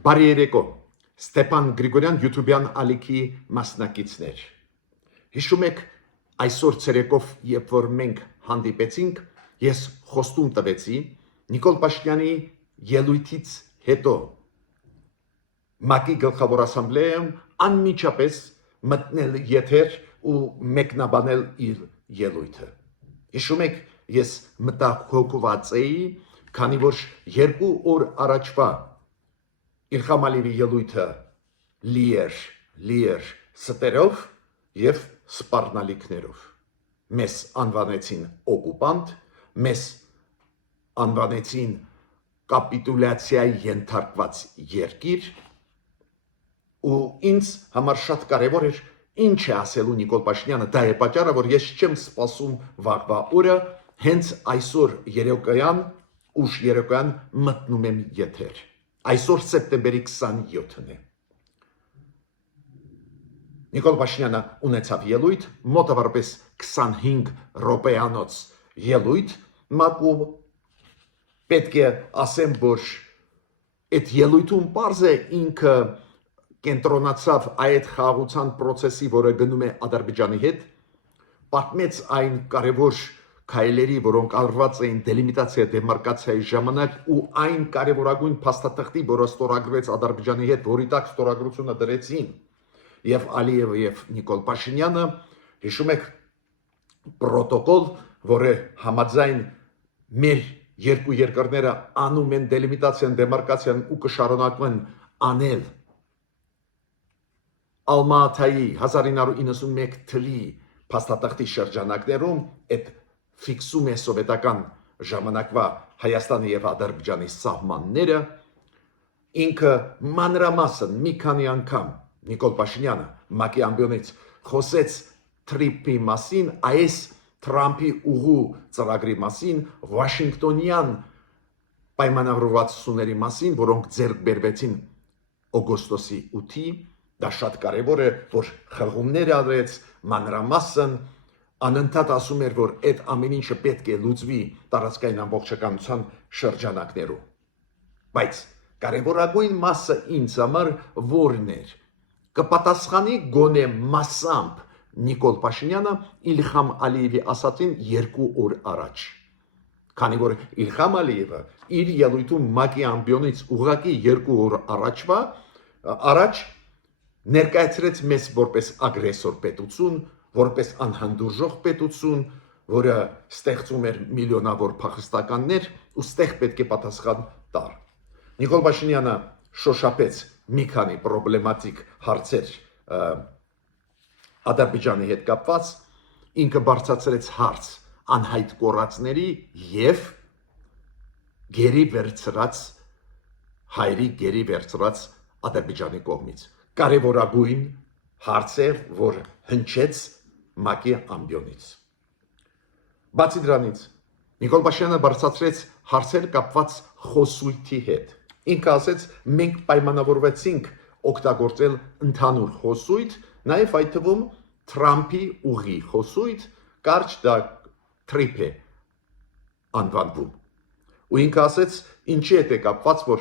Բարի երեկո, Ստեփան Գրիգորյան YouTube-յան ալիքի մասնակիցներ։ Հիշում եք այսօր ցերեկով, երբ որ մենք հանդիպեցինք, ես խոստում տվեցի Նիկոլ Փաշինյանի ելույթից հետո ՄԱԿ-ի գլխավոր ասամբլեայում անմիջապես մտնել եթեր ու մեկնաբանել իր ելույթը։ Հիշում եք, ես մտահոգված էի, քանի որ 2 օր առաջվա Իլհամ Ալիևի ելույթը լի էր ստերով եւ սպառնալիքներով։ Մեզ անվանեցին օկուպանտ, մեզ անվանեցին կապիտուլյացիայի ենթարկված երկիր, ու ինձ համար շատ կարևոր էր ինչ է ասելու Նիկոլ Փաշինյանը, դա է պատճառը, որ ես չեմ սպասում վաղվա օրը, հենց այսօր ուշ երեկոյան մտնում եմ եթեր։ Այսօր սեպտեմբերի 27-ն է։ Նիկոլ Փաշինյանը ունեցավ ելույթ, մոտավորապես 25 րոպեանոց ելույթ, ՄԱԿ-ում պետք է ասեմ, որ այդ ելույթում պարզ է ինքը կենտրոնացավ այդ խաղաղության process-ի, որը գնում է Ադրբեջանի հետ, պատմեց այն կարևոր քայլերի, որոնք արված էին դելիմիտացիա դեմարկացիայի ժամանակ ու այն կարևորագույն փաստաթղթի, որը ստորագրվեց Ադրբեջանի հետ, որի տակ ստորագրությունը դրեցին եւ Ալիևը եւ Նիկոլ Փաշինյանը, հիշում եք պրոտոկոլ, որը համաձայն մեր երկու երկրները անում են դելիմիտացիան, դեմարկացիան ու կշարունակեն անել Ալմատայի 1991 թվականի փաստաթղթի շրջանակներում, այդ ֆիքսում է սովետական ժամանակվա Հայաստանի եւ Ադրբեջանի սահմանները, ինքը մանրամասն մի քանի անգամ Նիկոլ Փաշինյանը ՄԱԿ-ի ամբիոնից խոսեց Թրիպի մասին, այս Թրամփի ուղու ծրագրի մասին, Վաշինգտոնյան պայմանավորվածությունների մասին, որոնք ձեռք բերվեցին օգոստոսի 8-ի, դա շատ կարևոր է, որ խաղումներ արեց, մանրամասն անընդհատ ասում էր, որ այդ ամեն ինչը պետք է լուծվի տարածքային ամբողջականության շրջանակներում։ Բայց կարևորագույն մասը ինձ համար որն էր, կպատասխանի գոնե մասամբ Նիկոլ Փաշինյանը Իլհամ Ալիևի ասածին 2 օր առաջ, քանի որ Իլհամ Ալիևը իր ելույթում ՄԱԿ-ի ամբիոնից ուղղակի 2 օր առաջ ներկայացրեց մեզ որպես ագրեսոր պետություն, որպես անհանդուրժող պետություն, որը ստեղծում էր միլիոնավոր փախստականներ ու ստեղ պետք է պատասխան տար։ Նիկոլ Փաշինյանը շոշափեց մի քանի պրոբլեմատիկ հարցեր Ադրբեջանի հետ կապված, ինքը բարձրացրեց հարց անհայտ կորածների եւ հայերի գերի վերցրած Ադրբեջանի կողմից։ Կարևորագույն հարց է, որ հնչեց ՄԱԿ-ի ամբիոնից։ Բացի դրանից, Նիկոլ Փաշինյանը բարձրացրեց հարցեր կապված խոսույթի հետ։ Ինքը ասեց, մենք պայմանավորվեցինք օգտագործել ընդհանուր խոսույթ, նաև այդ թվում Թրամփի ուղի խոսույթ, կարճ դա Թրիփ է անվանվում։ Ու ինքը ասեց, ինչի հետ է կապված, որ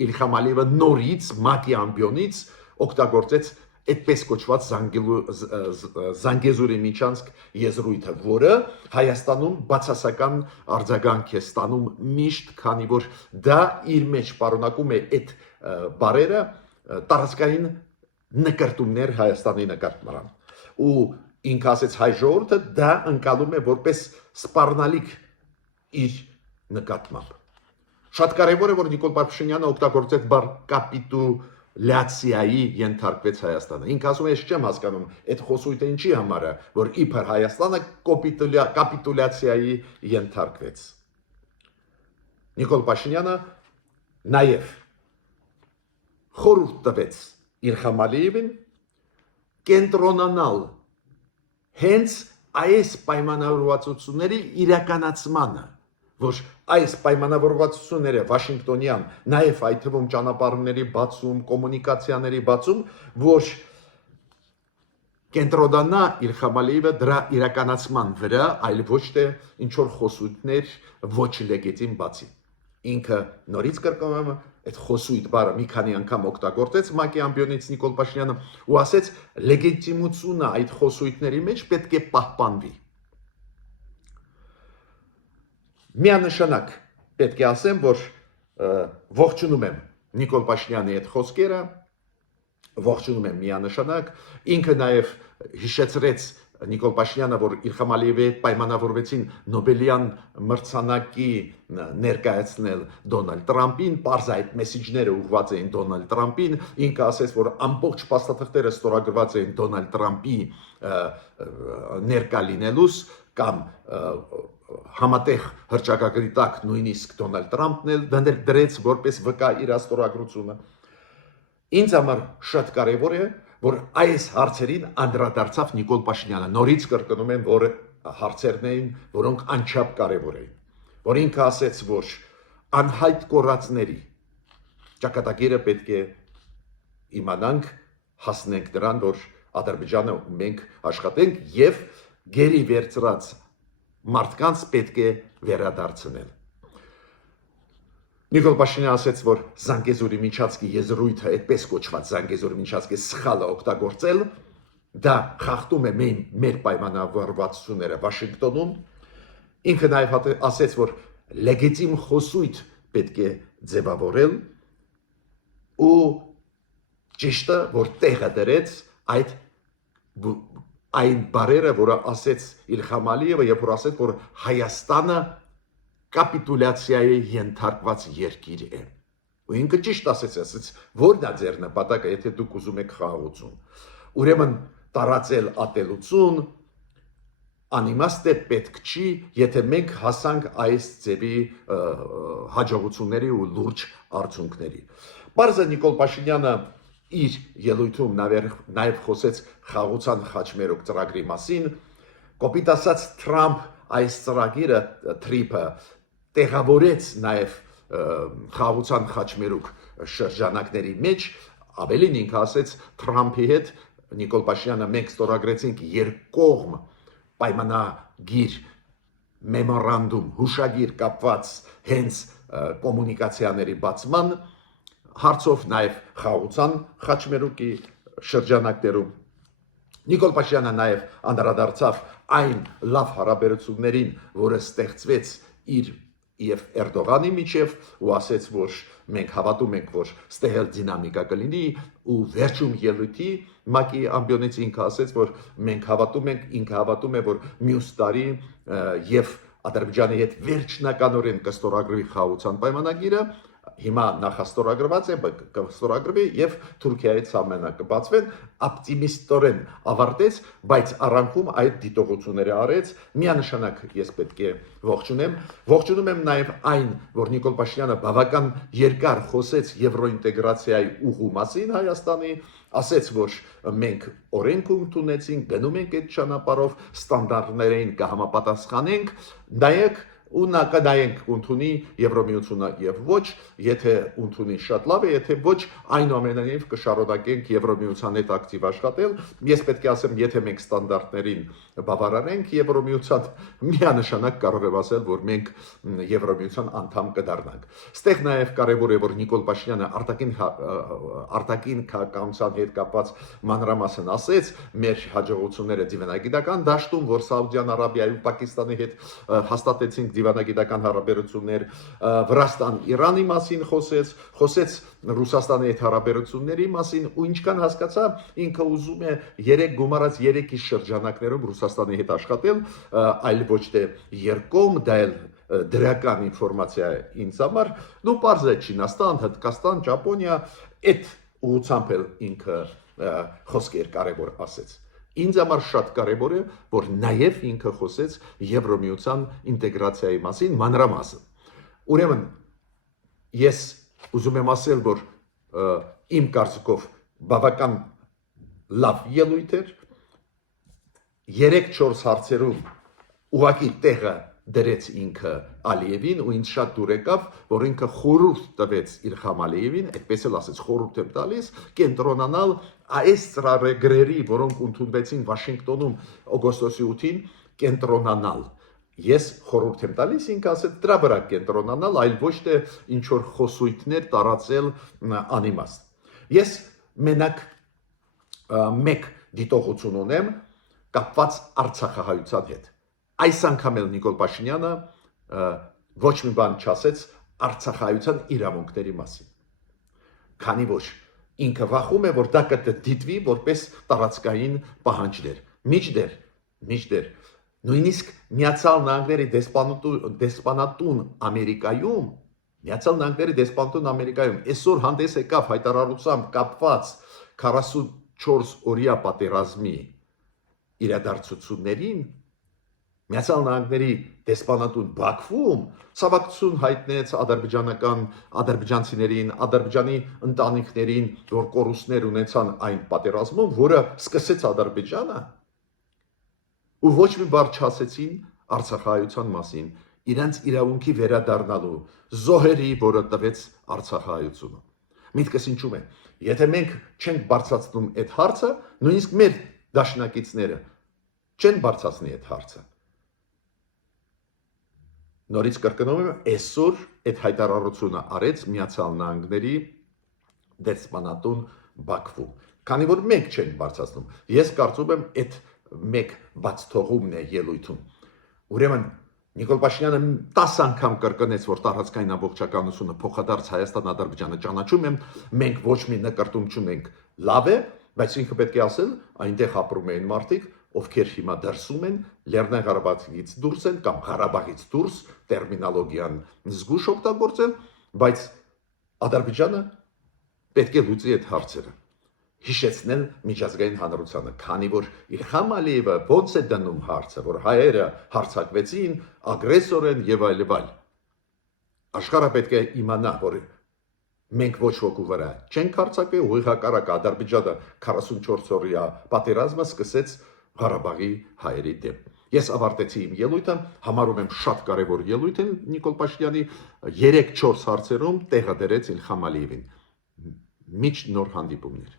Իլհամ Ալիևը նորից ՄԱԿ-ի ամբիոնից օգտագործեց այդպես կոչված Զանգեզուրի միջանցք եզրույթը, որը Հայաստանում բացասական արձագանք է ստանում միշտ, քանի որ դա իր մեջ պարունակում է այդ բարերը տարածքային նկարտումներ Հայաստանի նկատմամբ։ Ու ինքը ասեց հայ ժողովուրդը դա ընկալում է որպես սպառնալիք իր նկատմամբ։ Շատ կարևոր է, որ Նիկոլ Փաշինյանը օգտագործեց բառ կապիտուլյացիայի ենթարկվեց Հայաստանը։ Ինքը ասում է, ես չեմ հասկանում, այդ խոսույթը ինչի համար է, որ իբր Հայաստանը կապիտուլյացիայի ենթարկվեց։ Նիկոլ Փաշինյանը նաև խորհուրդ տվեց Իլհամ Ալիևին կենտրոնանալ հենց այս պայմանավորվածությունների իրականացմանը, որ այս պայմանավորվածությունները Վաշինգտոնյան, նաև այդ թվում ճանապարհների բացում, կոմունիկացիաների բացում, որ կենտրոնանա Իլհամ Ալիևը դրա իրականացման վրա, այլ ոչ թե ինչ որ խոսույթներ ոչ լեգիտիմ բացի։ ինքը նորից կրկնում եմ այդ խոսույթ բառը մի քանի անգամ օգտագործեց ՄԱԿ-ի ամբիոնից Նիկոլ Փաշինյանը ու ասեց լեգիտիմությունը այդ խոսույթների մեջ պետք է պահպանվի։ Միանշանակ պետք է ասեմ, որ ողջունում եմ Նիկոլ Փաշինյանի այդ խոսքերը, ողջունում եմ միանշանակ, ինքը նաև հիշեցրեց Նիկոլ Փաշինյանը, որ Իլհամ Ալիևի հետ պայմանավորվեցին Նոբելյան մրցանակի ներկայացնել Դոնալդ Տրամպին, պարզ այդ մեսիջները ուղղված էին Դոնալդ Տրամպին, ինքը ասեց, որ ամբողջ փաստաթղթերը ստորագրված էին Դոնալդ Տրամպի ներկա լինելուց կամ համատեղ հռչակագրի տակ նույնիսկ Դոնալդ Տրամպն էլ դրեց որպես վկա իր ստորագրությունը։ Ինձ համար շատ կարևոր է, որ այս հարցերին անդրադարձավ Նիկոլ Փաշինյանը։ Նորից կրկնում եմ, որ հարցերն էին, որոնք անչափ կարևոր էին, որ ինքը ասեց, որ անհայտ կորածների ճակատագիրը պետք է իմանանք, հասնենք դրան, որ Ադրբեջանը ու մենք աշխատենք եւ գերի վերցրած մարդկանց պետք է վերադարձնել։ Նիկոլ Փաշինյանը ասեց, որ Զանգեզուրի Մինչացկի եզրույթը, այդպես կոչված Զանգեզուրի Մինչացկի սխալը օգտագործել, դա խախտում է մեր պայմանավորվածությունները Վաշինգտոնում։ Ինքը նաև ասեց, որ լեգիտիմ խոսույթ պետք է ձևավորել ու ճիշտը, որ տեղը դրեց այն բարերը, որը ասեց Իլհամ Ալիևը, երբ որ ասեց, որ Հայաստանը կապիտուլյացիայի ենթարկված երկիր է։ Ու ինքը ճիշտ ասեց, որն է ձեր նպատակը, եթե դուք ուզում եք խաղաղություն։ Ուրեմն տարածել ատելություն անիմաստ է, պետք չի, եթե մենք հասանք այս ձևի հաջողությունների ու լուրջ արդյունքների։ Պարզը Նիկոլ Փաշինյանը իր ելույթում նաև խոսեց խաղաղության խաչմերուկ ծրագրի մասին, կոպիտ ասած Թրամփ այս ծրագիրը թրիփը տեղավորեց նաև խաղաղության խաչմերուկ շրջանակների մեջ, ավելին ինքը ասեց Թրամփի հետ Նիկոլ Փաշինյանը մենք ստորագրեցինք երկկողմ պայմանագիր մեմորանդում հուշագիր կապված հենց կոմունիկացիաների բացման հարցով նաև խաղաղության խաչմերուկի շրջանակներում Նիկոլ Փաշինյանը նաև անդրադարձավ այն լավ հարաբերություններին, որը ստեղծվեց իր եւ Էրդողանի միջև ու ասեց, որ մենք հավատում ենք, որ ստեղել դինամիկա կլինի ու վերջում ելույթի ՄԱԿ-ի ամբիոնից ինքը ասեց, որ մենք հավատում ենք, ինքը հավատում է, որ մյուս տարի եւ Ադրբեջանի հետ վերջնականորեն կստորագրվի խաղաղության պայմանագիրը, հիմա նախաստորագրված է, կստորագրվի եւ Թուրքիայից ամենը կբացվեն, օպտիմիստորեն ավարտեց, բայց առանքում այդ դիտողությունները արեց, միանշանակ ես պետք է ողջունում եմ նաեւ այն, որ Նիկոլ Փաշինյանը բավական երկար խոսեց եվրոինտեգրացիայի ուղու մասին Հայաստանի, ասեց, որ մենք օրենք ընդունեցինք, գնում ենք այդ ճանապարհով, ստանդարտներին կհամապատասխանենք, նայեք ու նայենք ընդունի Եվրոմիությունը եւ ոչ, եթե ընդունի շատ լավ է, եթե ոչ, այնուամենայնիվ կշարունակենք Եվրոմիության հետ ակտիվ աշխատել։ Ես պետք է ասեմ, եթե մենք ստանդարտներին բավարարենք Եվրոմիության, միանշանակ կարող եմ ասել, որ մենք Եվրոմիության անդամ կդառնանք։ Ստեղ նաեւ կարեւոր է, որ Նիկոլ Փաշինյանը արտաքին քաղաքականության հետ կապված մանրամասն ասեց, մեր հաջողությունները դիվանագիտական դաշտում, որ Սաուդյան Արաբիայի ու Պակիստանի հետ հաստատեցինք դիվանագիտական հարաբերություններ, Վրաստան-Իրանի մասին խոսեց Ռուսաստանի հետ հարաբերությունների մասին ու ինչքան հասկացա, ինքը ուզում է 3 գումարած 3-ի շրջանակներում Ռուսաստանի հետ աշխատել, այլ ոչ թե երկկողմ, դա էլ դրական ինֆորմացիա է ինձ համար, նու պարզ է Չինաստան, Հնդկաստան, Ճապոնիա, այդ ուղղությամբ էլ ինքը խոսքեր կարևոր ասեց։ Ինձ համար շատ կարևոր է, որ նաև ինքը խոսեց Եվրոմիության ինտեգրացիայի մասին մանրամասն։ Ուրեմն ես ուզում եմ ասել, որ իմ կարծիքով բավական լավ ելույթ էր 3-4 հարցերում ուղղակի տեղը դրեց ինքը Ալիևին ու ինձ շատ դուր եկավ, որ ինքը խորհուրդ տվեց Իլհամ Ալիևին, այդպես էլ ասեց խորհուրդ եմ տալիս, կենտրոնանալ այս ծրագրերի, որոնք ընդունվեցին Վաշինգտոնում օգոստոսի 8-ին, կենտրոնանալ Ես խորհուրդ եմ տալիս ինքը ասել դրա վրա կենտրոնանալ, այլ ոչ թե ինչ որ խոսույթներ տարածել անիմաստ։ Ես մենակ մեկ դիտողություն ունեմ կապված Արցախահայության հետ։ Այս անգամ էլ Նիկոլ Փաշինյանը ոչ մի բան չասեց Արցախահայության իրավունքների մասին։ Քանի որ ինքը վախում է, որ դա կդիտվի որպես տարածքային պահանջներ։ Միջդեռ նույնիսկ Միացյալ Նահանգների դեսպանատուն Ամերիկայում այսօր հանդես եկավ հայտարարությամբ կապված 44 օրյա պատերազմի իրադարձություններին Միացյալ Նահանգների դեսպանատուն Բաքվում ցավակցություն հայտնեց ադրբեջանցիներին, ադրբեջանի ընտանիքներին, որ կորուստներ ունեցան այն պատերազմում, որը սկսեց Ադրբեջանը, ու ոչ մի բառ չասեցին Արցախահայության մասին, իրենց իրավունքի վերադառնալու զոհերի, որը տվեց Արցախահայությունը։ Միտքս ինչու՞մ է։ Եթե մենք չենք բարձրացնում այդ հարցը, նույնիսկ մեր դաշնակիցները չեն բարձրացնի այդ հարցը։ Նորից կրկնում եմ, այսօր այդ հայտարարությունը արեց Միացյալ Նահանգների դեսպանատուն Բաքվում։ Քանի որ մենք չենք բարձրացնում, ես կարծում եմ այդ մեկ բաց թողումն է ելույթում։ Ուրեմն Նիկոլ Փաշինյանը 10 անգամ կրկնեց, որ տարածքային ամբողջականությունը փոխադարձ Հայաստան-Ադրբեջանը ճանաչում են, մենք ոչ մի նկարտում չունենք, լավ է, բայց ինքը պետք է ասել, այնտեղ ապրում են մարդիկ, ովքեր հիմա դրսում են, Լեռնային Ղարաբաղից դուրս են կամ Ղարաբաղից դուրս, տերմինոլոգիան զգուշ օգտագործել, բայց Ադրբեջանը պետք է լուծի այդ հարցերը։ Հիշեցնել միջազգային հանրությանը, քանի որ Իլհամ Ալիևը ոնց է դնում հարցը, որ հայերը հարձակվեցին, ագրեսոր են եւ այլ։ Աշխարհը պետք է իմանա, որ մենք ոչ ոքի վրա չենք հարձակվել, ուղիղ հակառակը Ադրբեջանը 44 օրյա պատերազմը սկսեց Ղարաբաղի հայերի դեմ։ Ես ավարտեցի իմ ելույթը, համարում եմ շատ կարևոր ելույթ է Նիկոլ Փաշինյանի 3-4 հարցերում տեղը դրեց Իլհամ Ալիևին։ Մինչ նոր հանդիպումներ։